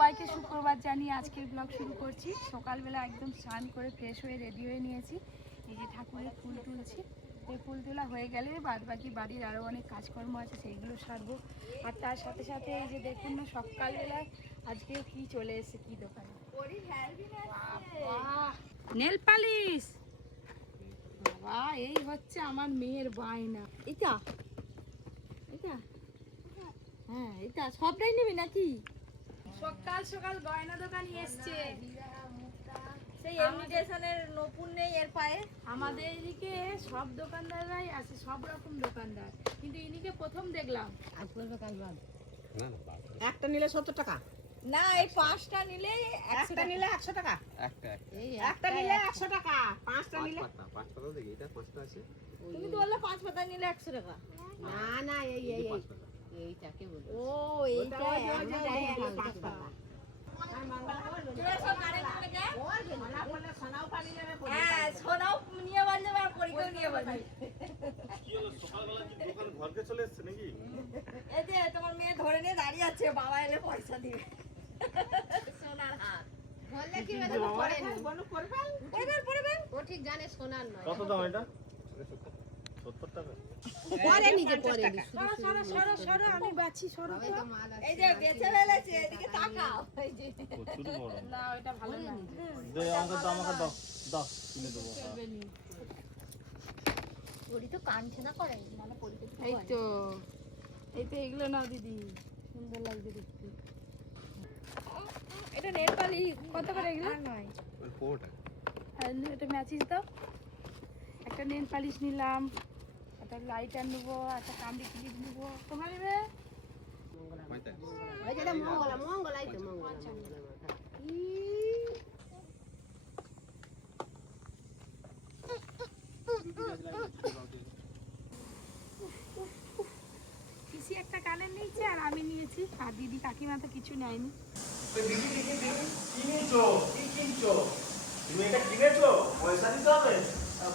সবাইকে শুক্রবার জানিয়ে আজকের ব্লগ শুরু করছি। সকালবেলা একদম স্নান করে ফ্রেশ হয়ে রেডি হয়ে নিয়েছি। এই যে ঠাকুরের ফুল তুলছি। এই ফুল তোলা হয়ে গেলে বাদ বাকি বাড়ির আরও অনেক কাজকর্ম আছে, সেইগুলো সারবো। আর তার সাথে সাথে এই যে দেখুন না, সকালবেলায় আজকে কি চলে এসেছে কি দোকানে, নেল পালিশ। বাবা, এই হচ্ছে আমার মেয়ের বায়না। এটা এটা হ্যাঁ, এটা সবটাই নিবি নাকি? সকাল সকাল গয়না দোকানি এসছে। সেই ইমিটেশনের নপুন নেই এর পায়ে। আমাদের এদিকে সব দোকানদাররাই আছে, সব রকম দোকানদার, কিন্তু ইনিকে প্রথম দেখলাম। আজ বলবে কাল বাদ। একটা নিলে 70 টাকা না, এই 5টা নিলে একটা নিলে 100 টাকা একটা নিলে 100 টাকা পাঁচটা নিলে 5 পাতা দেখি এটা 5টা আছে। তুমি তো বললে 5 পাতা নিলে 100 টাকা। না না এই এইটাকে বলো। ও এইটা 5 টাকা সোনাও নিয়ে বাজবে আর পরীক্ষাও নিয়ে বাজবে। কি হলো সকালবেলা কি দোকান ঘরকে চলে এসেছে নাকি? এই যে তোমার মেয়ে ধরে নিয়ে দাঁড়িয়ে আছে, বাবা এলে পয়সা দিবে। সোনার হাত বললে কি হবে? বলো করবেন ও ঠিক জানে সোনার নয়। কত দাম এটা? 70 টাকা। পরে নিজে পরে সরো আমি বাছি, সরো তো। এই যে বেচে ফেলেছে, এদিকে তাকাও। এই যে প্রচুর বড়। না, ওটা ভালো না। দে আমাকে দাও দাও কিনে দেবো। ওরি তো কানছে না করে মানে পরিতে। এই তো এগুলো নাও দিদি, সুন্দর লাগছে দেখতে। এটা নেল পালিশ কত করে এগুলো? নয় 4 টাকা। আর এটা ম্যাচিস দাও। একটা নেল পালিশ নিলাম, একটা লাইটার নেবো, একটা কামড়ি ক্লিপ নেবো। তোমরা নেবে? 45। ওই যে মঙ্গলাই তো মঙ্গলা পিসি একটা কানের নিয়েছে আর আমি নিয়েছি, আর দিদি কাকিমা তো কিছু নেয়নি। তুমি এটা কিনেছো? পয়সা দিতে হবে।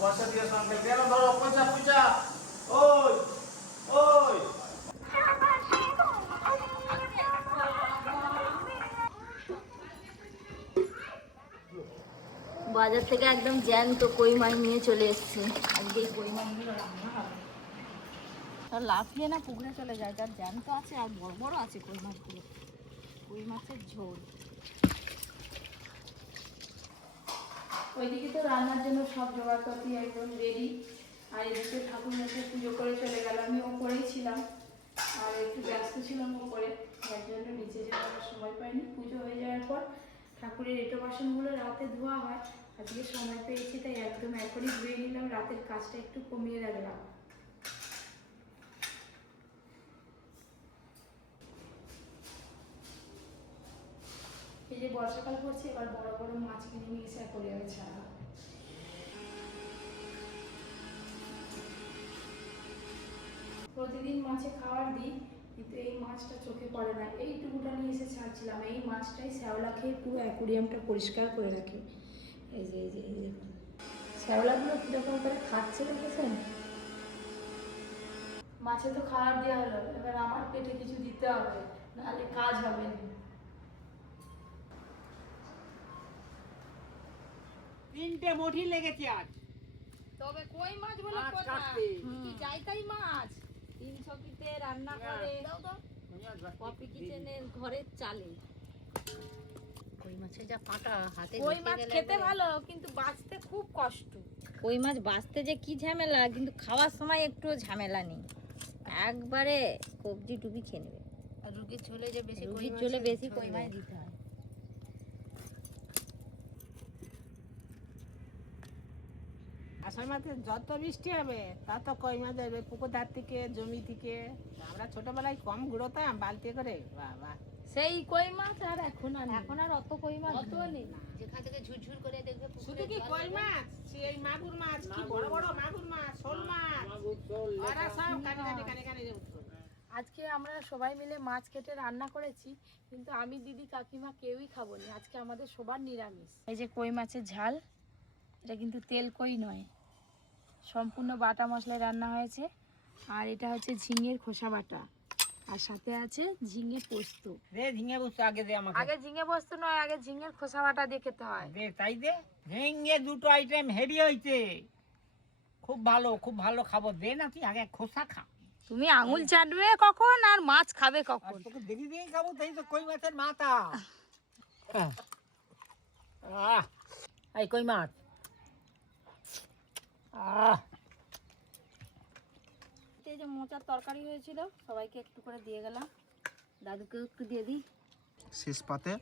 পয়সা দিয়ে সঙ্গে কেন ধরো পয়সা পয়সা। ওই ওই বাজার থেকে একদম জ্যান্ত কই মাছ নিয়ে চলে এসছে। আজকে এই কই মাছগুলো রান্না হবে। তার লাফিয়ে না পুকুরে চলে যায়, তার জ্যান্ত আছে আর বড় বড় আছে কই মাছগুলো। কই মাছের ঝোল। ওইদিকে তো রান্নার জন্য সব জোগাড়পাতি একদম রেডি। আর এদিকে ঠাকুর মশাই পুজো করে চলে গেল, আমি ওপরেই ছিলাম আর একটু ব্যস্ত ছিলাম ওপরে, যার জন্য নিচে যাওয়ার সময় পাইনি। পুজো হয়ে যাওয়ার পর ঠাকুরের এঁটো বাসনগুলো রাতে ধোয়া হয়, আজকে সময় পেয়েছি তাই একদম এখনই ধুয়ে নিলাম, রাতের কাজটা একটু কমিয়ে রাখলাম। এই যে বর্ষাকাল পড়ছে, এবার বড় বড় মাছ কিনে নিয়ে এসে অ্যাকোয়ারিয়ামে ছাড়া হবে। প্রতিদিন মাছে খাবার দিই, কিন্তু এই মাছটা চোখে পড়ে না। এইটুকুটা নিয়ে এসে ছাড়ছিলাম, এই মাছটাই শ্যাওলা খেয়ে পুরো অ্যাকোয়ারিয়ামটা পরিষ্কার করে রাখে। এই যে দেখুন শ্যাওলাগুলো কীরকম করে খাচ্ছে, দেখেছেন? মাছে তো খাবার দেওয়া হলো, এবার আমার পেটে কিছু দিতে হবে, নাহলে কাজ হবে না। 3টে বটি লেগেছে আজ। তবে কই মাছ বলে মাছ কথা কাটতে। কি যাই তাই মাছ 300 পিতে রান্না করে কপি কিচেনের ঘরের চালে। কই মাছের যা কাঁটা হাতে কই মাছ খেতে ভালো, কিন্তু বাঁচতে খুব কষ্ট। কই মাছ বাঁচতে যে কি ঝামেলা, কিন্তু খাওয়ার সময় একটু ঝামেলা নেই, একবারে কবজি টুবি খেয়ে নেবে। আর রুগীর ঝোলে যে বেশি রুগীর ঝোলে বেশি কই মাছ দিতে হয়। আষাঢ় মাসে যত বৃষ্টি হবে তত কই মাছ ধরবে পুকুর ধার থেকে জমি থেকে। আমরা ছোটবেলায় কম ঘুরোতাম বালতি করে, বাবা সেই কই মাছ আর এখন আর অত কই মাছ অত নেই। যেখান থেকে ঝুরঝুর করে দেখবে শুধু কি কই মাছ, সেই মাগুর মাছ, কি বড় বড় মাগুর মাছ, শোল মাছ, ওরা সব কানে উঠতো। আজকে আমরা সবাই মিলে মাছ কেটে রান্না করেছি, কিন্তু আমি দিদি কাকিমা কেউই খাবো না, আজকে আমাদের সবার নিরামিষ। এই যে কই মাছের ঝাল, এটা কিন্তু তেল কই নয়, সম্পূর্ণ বাটা মশলায় রান্না হয়েছে। আর এটা হচ্ছে ঝিঙের খোসা বাটা, আর সাথে আছে ঝিঙে পোস্ত। দে ঝিঙে বুঝতে আগে দে আমাকে। আগে ঝিঙে পোস্ত নয়, আগে ঝিঙের খোসা বাটা দিয়ে খেতে হয়। দে তাই দে। ঝিঙে দুটো আইটেম হেভি হইছে, খুব ভালো খাবো। দে না তুই আগে খোসা খা। তুমি আঙুল চাটবে কখন আর মাছ খাবে আর কখন? তোকে দেখি দিয়ে খাবো, তাই তো কই মাছের মাথা। এই কই মাছ। এই যে মোচার তরকারি হয়েছিল, সবাইকে একটু করে দিয়ে গেলাম, দাদুকেও একটু দিয়ে দিই। শেষ পাতে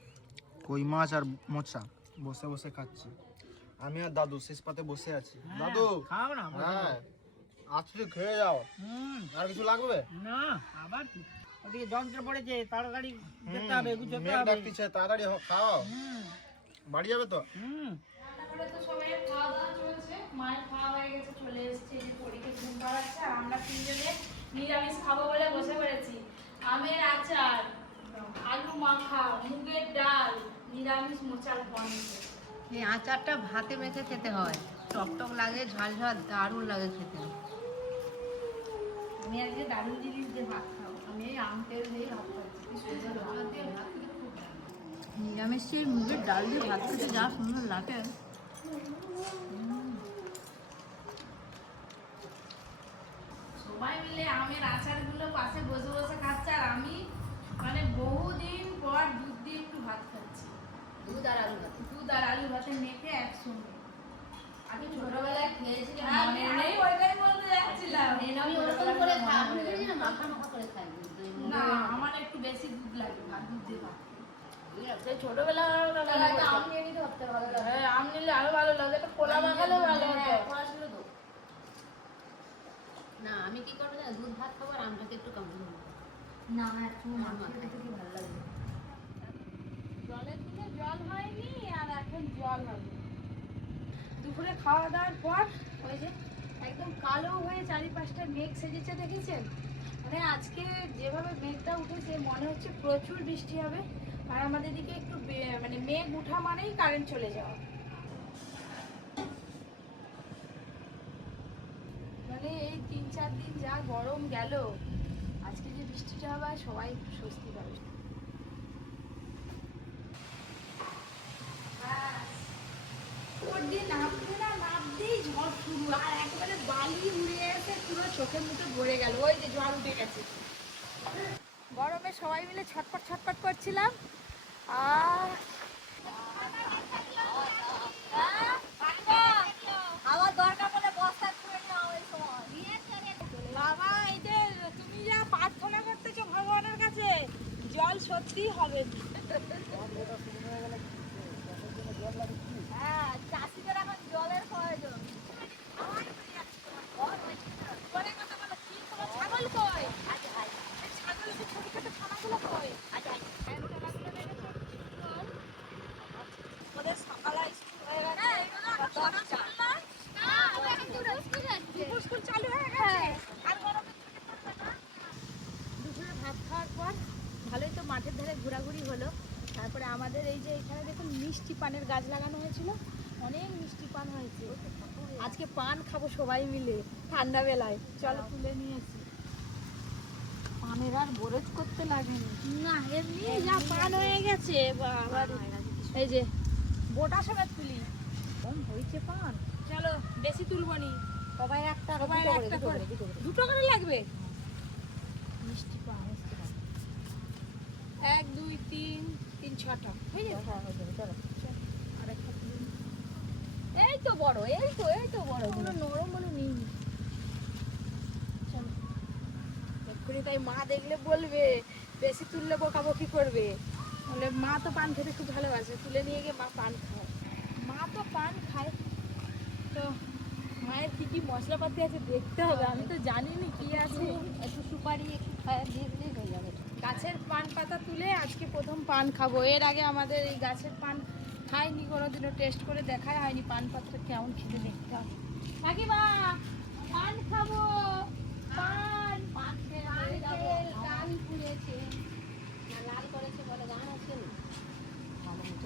কই মাছ আর মোচা বসে বসে খাচ্ছি। আমি আর দাদু শেষ পাতে বসে আছি। দাদু খাও না। হ্যাঁ আজকে খেয়ে যাও। আর কিছু লাগবে না আবার কি? ওদিকে যন্ত্র পড়েছে, তাড়াতাড়ি যেতে হবে, গুছোতে মেঘ হবে। ডাকতেছে, তাড়াতাড়ি খাও। বাড়ি যাবে তো? রান্নাঘরে তো সবাই খাওয়া দাওয়া চলছে, মায়ের খাওয়া হয়ে গেছে, চলে এসেছে, এই যে পরীকে ঘুম পাড়াচ্ছে, আর আমরা তিনজনে নিরামিষ খাবো বলে বসে পড়েছি। আমের আচার, আলু মাখা, মুগের ডাল, নিরামিষ মোচার ঘন্ট। এই আচারটা ভাতে মেখে খেতে হয়, টকটক লাগে, ঝাল ঝাল, দারুণ লাগে খেতে। আমি আজকে দারুণ জিনিস দিয়ে ভাত খাবো, আমি এই আম তেল দিয়ে ভাত খাচ্ছি, কি সুন্দর লাগে। নিরামিষের মুগের ডাল দিয়ে ভাত খেতে যা সুন্দর লাগে। সবাই মিলে আমের আচারগুলো পাশে বসে বসে খাচ্ছে, আর আমি মানে বহুদিন পর দুধ দিয়ে একটু ভাত খাচ্ছি, দুধ আর আলু ভাতে মেখে একসঙ্গে। আমি ছোটবেলায় খেয়েছি, মনে নেই, ওইটাই বলতে যাচ্ছিলাম। আমি ওরকম করে খাই, আমি জানি না মাখা মাখা করে খাই। না, আমার একটু বেশি দুধ লাগে, ভাত দুধ দিয়ে ভাত। সেই ছোটবেলায় আম নিয়ে নিতে ভাবতে ভালো লাগে। হ্যাঁ, আম নিলে আরো ভালো লাগে, একটা কোলা মাখালে ভালো হতো। কড়া ছিল তো। না আমি কি করবো জানো, দুধ ভাত খাবো আর আমটাকে একটু কম দেবো। না, এখন মাখাতে কি ভালো লাগে। জলের দিনে জল হয়নি, আর এখন জল হবে। দুপুরে খাওয়া দাওয়ার পর ওই যে একদম কালো হয়ে চারিপাশটা মেঘ সেজেছে, দেখেছেন? মানে আজকে যেভাবে মেঘটা উঠেছে মনে হচ্ছে প্রচুর বৃষ্টি হবে। আর আমাদের দিকে একটু মানে মেঘ উঠা মানেই কারেন্ট চলে যাওয়া। মানে এই 3-4 দিন যা গরম গেল, আজকে যে বৃষ্টিটা হবে সবাই একটু স্বস্তি পাবে। নামতেই ঝড় শুরু, আর একেবারে বালি উড়ে এসে পুরো চোখে মুখে ভরে গেল। ওই যে ঝড় উঠে গেছে। গরমে সবাই মিলে ছটপট ছটপট করছিলাম। আর আমার দরকার পড়লে বস্তা করে নাও ওই সময়। বাবা, এই যে তুমি যা প্রার্থনা করতেছো ভগবানের কাছে, জল সত্যি হবে। হ্যাঁ, চাষিদের এখন জলের প্রয়োজন। ছাগল কই? এই ছাগলের যে ছোট ছোট ছানাগুলো কই? ওদের সকালে স্কুল হয়ে গেছে। দুপুর স্কুল চালু হয়ে গেছে। আর গরমের ছুটি পড়বে না। দুপুরে ভাত খাওয়ার পর ভালোই তো মাঠের ধারে ঘোরাঘুরি হলো। তারপরে আমাদের এই যে এখানে দেখুন মিষ্টি পানের গাছ লাগানো হয়েছিল, অনেক মিষ্টি পান হয়েছে। আজকে পান খাবো সবাই মিলে ঠান্ডা বেলায়। চলো তুলে নিয়েছি। পানের আর বরজ করতে লাগেনি না, এমনি যা পান হয়ে গেছে। আবার এই যে বোটা সমেত তুলি, কম হয়েছে পান। চলো বেশি তুলবো নি, সবাই একটা সবাই একটা করে, দুটো করে লাগবে মিষ্টি পান। 1 2 3 3 6টা হয়ে যাবে। আরেকটা তুলে নিই। এই তো বড়, এই তো বড়, পুরো নরম বলে নিই। চলো এক্ষুনি তাই মা দেখলে বলবে, বেশি তুললে বকাবকি করবে। বলে মা তো পান খেতে খুব ভালোবাসে, তুলে নিয়ে গিয়ে মা পান খায়। মা তো পান খায়, তো মায়ের কি কি মশলাপাতি আছে দেখতে হবে, আমি তো জানি না কি আছে। একটু সুপারি একটু খায় দিয়ে দিলেই হয়ে যাবে। গাছের পান পাতা তুলে আজকে প্রথম পান খাবো। এর আগে আমাদের এই গাছের পান খাইনি, কোনোদিনও টেস্ট করে দেখাই হয়নি পান পাতা কেমন খেতে দেখতে হবে। কাকিমা পান খাবো, পান পান খেয়ে পান হয়ে যাবো। খেয়ে গান পুড়েছে। না, লাল করেছে বলে গান আছে না।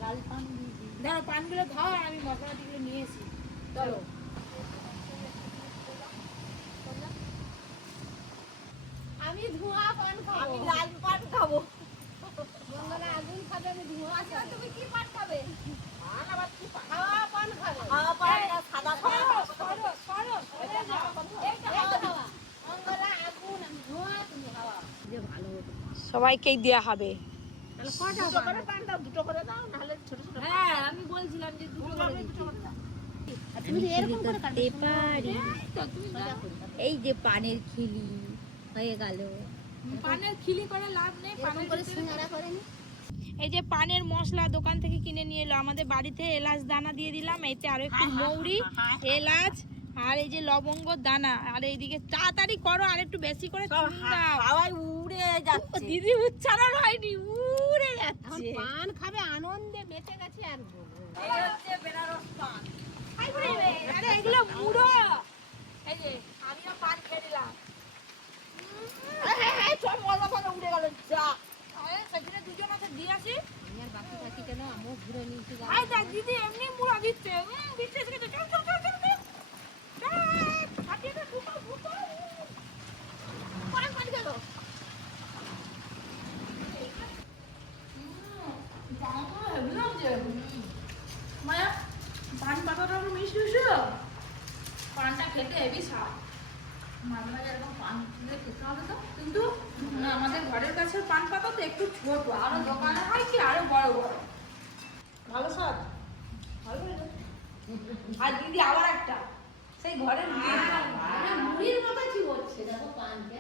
লাল পান দিয়ে দিই। ধরো পানগুলো খাও, আর আমি মশলাটিগুলো নিয়ে এসি। চলো আমি ধোঁয়া পান খাবো। তুমি কি পান খাবে? পান আবার কি পান? খাওয়া পান খাবে। খাওয়া পান না সাদা পান? অঙ্গরা আগুন আমি ধোঁয়া তুমি হাওয়া যে ভালো হতো। সবাইকেই দেয়া হবে। তাহলে দুটো করে পান দাও, দুটো করে দাও, নাহলে ছোট ছোট হ্যাঁ আমি বলছিলাম যে দুটো করে দিতে। আর তুমি যে এরকম করে কাটবে পারি। তো তুমি সোজা করে কাটবে। এই যে পানের খিলি হয়ে গেল। পানের খিলি করে লাভ নেই, এরকম পানের করে ভিতরে- সিঙ্গারা করে নি। এই যে পানের মশলা দোকান থেকে কিনে নিয়ে এলো, আমাদের বাড়িতে এলাচ দানা দিয়ে দিলাম, এতে আরো একটু মৌরি, এলাচ আর এই যে লবঙ্গ দানা, আর এইদিকে তাড়াতাড়ি করো আর একটু বেশি করে চুন দাও। হাওয়ায় উড়ে যাচ্ছে। দিদি উচ্চারণ হয়নি, উড়ে এখন যাচ্ছে। পান খাবে আনন্দে মেতে গেছে আর বলবো না। এই হচ্ছে বেনারস পান। আরে এগুলো মুড়ো। এই যে আমিও পান খেয়ে নিলাম। সব মজা মজা উড়ে গেল যা। আরে সেখানে দুজন আছে দিয়ে আসি। আমি আর বাকি থাকি কেন আমও ঘুরে নিয়েছি আই দেখ দিদি এমনি মুড়ো দিচ্ছে, দিচ্ছে দিচ্ছে, চল চল চল চল চল। চল, হাঁটিয়ে দে, ঢুকো, ঢুকো। পান পান গেল। মায়া পান পাতাটা একটু মিষ্টি হয়েছিল, পানটা খেতে হেবি স্বাদ। মাঝে মাঝে এরকম পান তুলে খেতে হবে তো, কিন্তু আমাদের ঘরের কাছে পান পাতা তো একটু ছোট, আরো দোকানে হয় কি আরো বড় বড়। ভালো স্বাদ, ভালো হয়েছে। আর দিদি আবার একটা সেই ঘরের মানে মুড়ির মতো কি হচ্ছে দেখো পানকে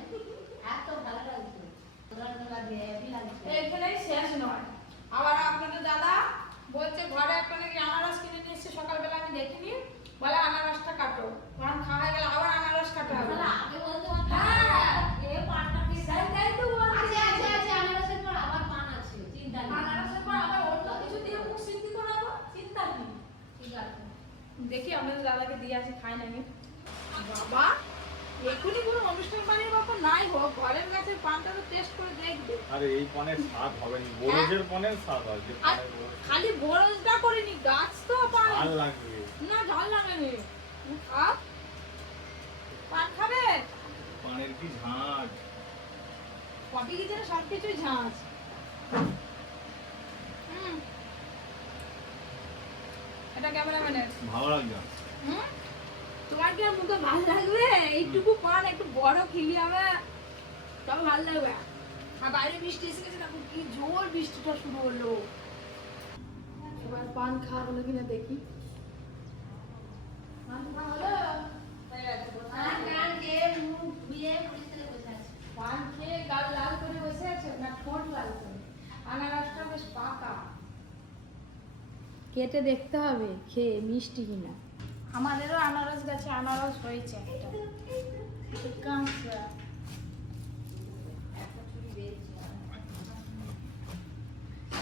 এত ভালো লাগছে তোরা লাগে হেভি লাগছে এখানেই শেষ নয়। আবার আপনাদের দাদা বলছে ঘরে একটা নাকি আনারস কিনে নিয়ে এসছে সকালবেলা, আমি দেখিনি, বলে আনারসটা কাটো, পান খাওয়া হয়ে গেলে আবার আনারস কাটা হবে। তাহলে আগে বলতে হ্যাঁ, এ পানটা কি তাই তো বলছি। আছে আনারসের পর আবার পান আছে চিন্তা নেই আনারসের পর আবার অন্য কিছু দিয়ে মুখ সিদ্ধি করাবো, চিন্তা নেই। ঠিক আছে দেখি আপনাদের দাদাকে দিয়ে আসি, খাই নাকি। বাবা এখনই কোনো অনুষ্ঠান বাড়ির ব্যাপার নাই হোক, ঘরের গাছের পানটা তো টেস্ট করে দেখবে। আরে এই পানের স্বাদ হবে না, বরজের পানের স্বাদ হয় যে আর পানের বরজ খালি বরজটা করিনি, গাছ তো পান ভাল লাগবে। না, ঝাল লাগেনি। খাও, পান খাবে? পানের কি ঝাঁজ। কপি কিচেনে সব কিছুই ঝাঁজ। এটা ক্যামেরাম্যানের। ভালো লাগবে। তোমার কি আর মুখে ভালো লাগবে? এইটুকু পান একটু বড় খিলি হবে তবে ভালো লাগবে। আর বাইরে বৃষ্টি এসে গেছে, দেখো কি জোর বৃষ্টিটা শুরু হলো। সবার পান খাওয়া হলো কিনা দেখি। পান খাওয়া হলো? গান গে মুখ ধুয়ে পরিষ্কার বসে আছে পান খেয়ে গাল লাল করে বসে আছে না ঠোঁট লাল করে? আনারসটা বেশ পাকা, কেটে দেখতে হবে খেয়ে মিষ্টি কিনা। আমাদেরও আনারস গাছে আনারস হয়েছে একটা কাঁচা।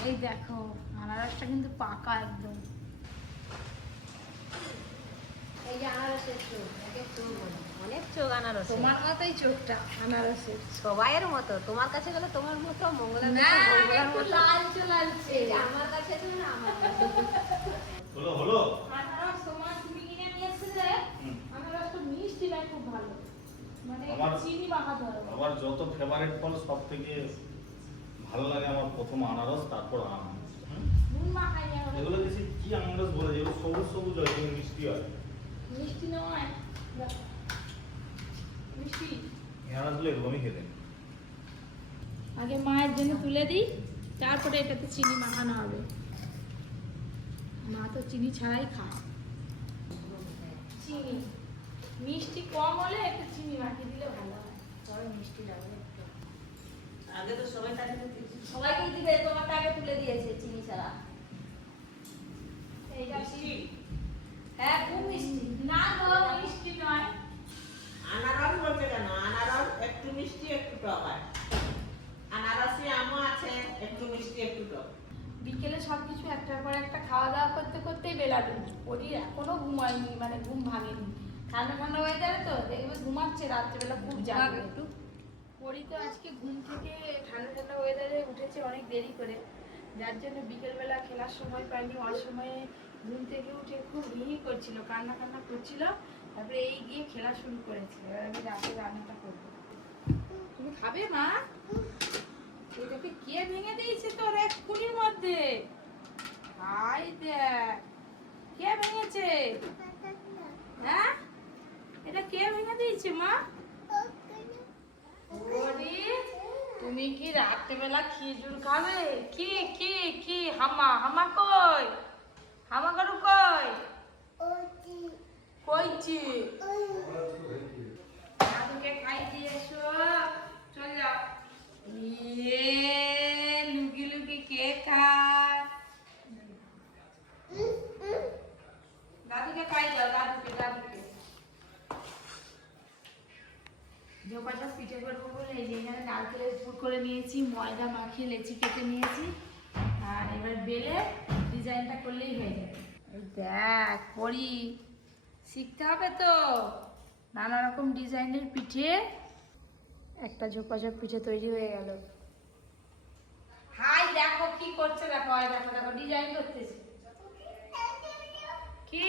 এই দেখো আনারসটা কিন্তু পাকা একদম। এই যে আনারসের চোখ একে চোখ বলে অনেক চোখ আনারস তোমার মতোই চোখটা আনারসের। সবাইয়ের মতো তোমার কাছে গেলে তোমার মতো মঙ্গলার না, কাছে মঙ্গলার একটু মতো লালচে লালচে। এই যে আমার কাছে আছে না আমার কাছে হলো হলো। আনারস তোমার তুমি কিনে নিয়ে এসেছিলে, হুম। আনারসটা মিষ্টি না খুব ভালো, মানে আমার- চিনি মাখাতে হবে। আমার যত ফেভারিট ফল সব থেকে ভালো লাগে আমার প্রথম আনারস, তারপর আম। নুন মাখাই হবে। এগুলো বেশি কি আনারস বলে, যেগুলো সবুজ সবুজ হয় কিন্তু মিষ্টি হয়। মিষ্টি নয়, দেখো। মিষ্টি। এই আনারসগুলো এরকমই খেতে। আগে মায়ের জন্য তুলে দিই, তারপরে এটাতে চিনি মাখানো হবে। মা তো চিনি ছাড়াই খায়। চিনি মিষ্টি কম হলে একটু চিনি মাখিয়ে দিলে ভালো হয়, তবে মিষ্টি লাগবে একটু। আগে তো সবাই তাদের সবাইকে দিবে, তোমারটা আগে তুলে দিয়েছে চিনি ছাড়া। এইটা মিষ্টি। হ্যাঁ খুব মিষ্টি। না গো, মিষ্টি নয়। আনারস বলতে কেন, আনারস একটু মিষ্টি একটু টক হয়। আনারসি আমও আছে একটু মিষ্টি একটু টক। বিকেলে সবকিছু একটার পর একটা খাওয়া দাওয়া করতে করতেই বেলা দেবে। ওরই এখনো ঘুমায়নি, মানে ঘুম ভাঙেনি। ঠান্ডা ঠান্ডা ওয়েদারে তো দেখবে ঘুমাচ্ছে, রাত্রেবেলা খুব জাগবে একটু। ওরই তো আজকে ঘুম থেকে ঠান্ডা ঠান্ডা ওয়েদারে উঠেছে অনেক দেরি করে, যার জন্য বিকেলবেলা খেলার সময় পাইনি। অসময়ে ঘুম থেকে উঠে খুব হিহি করছিল, কান্না কান্না করছিল, তারপরে এই গিয়ে খেলা শুরু করেছিল। এবার আমি রাতে রান্নাটা করবো। তুমি খাবে মা? এটাকে কে ভেঙে দিয়েছে তোর এক খুনির মধ্যে? এই দেখ, কে ভেঙেছে? হ্যাঁ, এটা কে ভেঙে দিয়েছে মা? ওরে, তুমি কি রাত্রেবেলা খেজুর খাবে? কি কি কি হামা হামা কই? হামা গরু কই? কইছি দাদুকে খাই দিয়ে এসো। চল যাও। ইয়ে, লুকি লুকি কে খায়? দাদুকে খাই দাও, দাদুকে। ঝোপাটা পিঠে করবো বলে এই যে এখানে নারকেলের পুর করে নিয়েছি, ময়দা মাখিয়ে লেচি কেটে নিয়েছি, আর এবার বেলে ডিজাইনটা করলেই হয়ে যাবে। এই দেখ পরি, শিখতে হবে তো নানা রকম ডিজাইনের পিঠে। একটা ঝোপাঝোপ পিঠে তৈরি হয়ে গেল। হাই দেখো কি করছে, দেখো দেখো দেখো ডিজাইন করতেছে। কি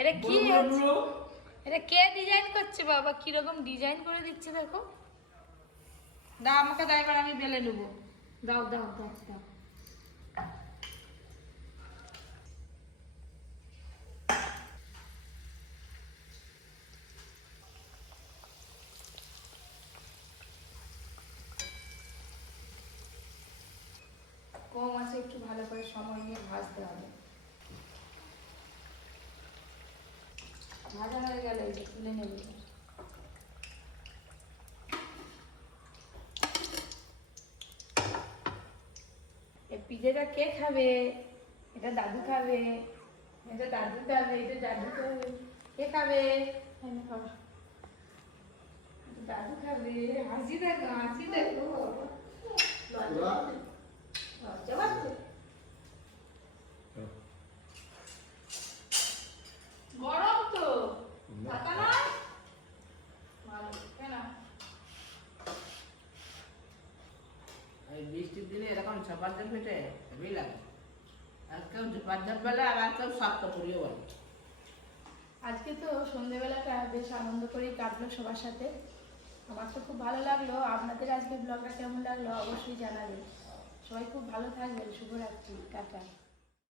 এটা কি হচ্ছে? এটা কে ডিজাইন করছে বাবা? কিরকম ডিজাইন করে দিচ্ছে দেখো। দাও আমাকে, দাও, এবার আমি বেলে নেবো। দাও দাও দাও দাও। কম আছে, একটু ভালো করে সময় নিয়ে ভাজতে হবে। ভাজা হয়ে গেলে এই যে তুলে নেব। এই পিঠেটা কে খাবে? এটা দাদু খাবে, এটা দাদু খাবে, এটা দাদু খাবে। কে খাবে? বাবা, দাদু খাবে। হাসি দেখো, হাসি দেখো। লজ্জা পাচ্ছে? গরম তো, পাতা নয় ভালো কেন? এই বৃষ্টির দিনে এরকম ঝপাঝপ পিঠে হেভি লাগে। আর কেউ ঝপাঝপ বলে, আবার কেউ শক্ত পুরিও বলে। আজকে তো সন্ধ্যেবেলাটা বেশ আনন্দ করেই কাটলো সবার সাথে। আমার তো খুব ভালো লাগলো। আপনাদের আজকে ব্লগটা কেমন লাগলো অবশ্যই জানাবেন। সবাই খুব ভালো থাকবেন। শুভরাত্রি, টাটা।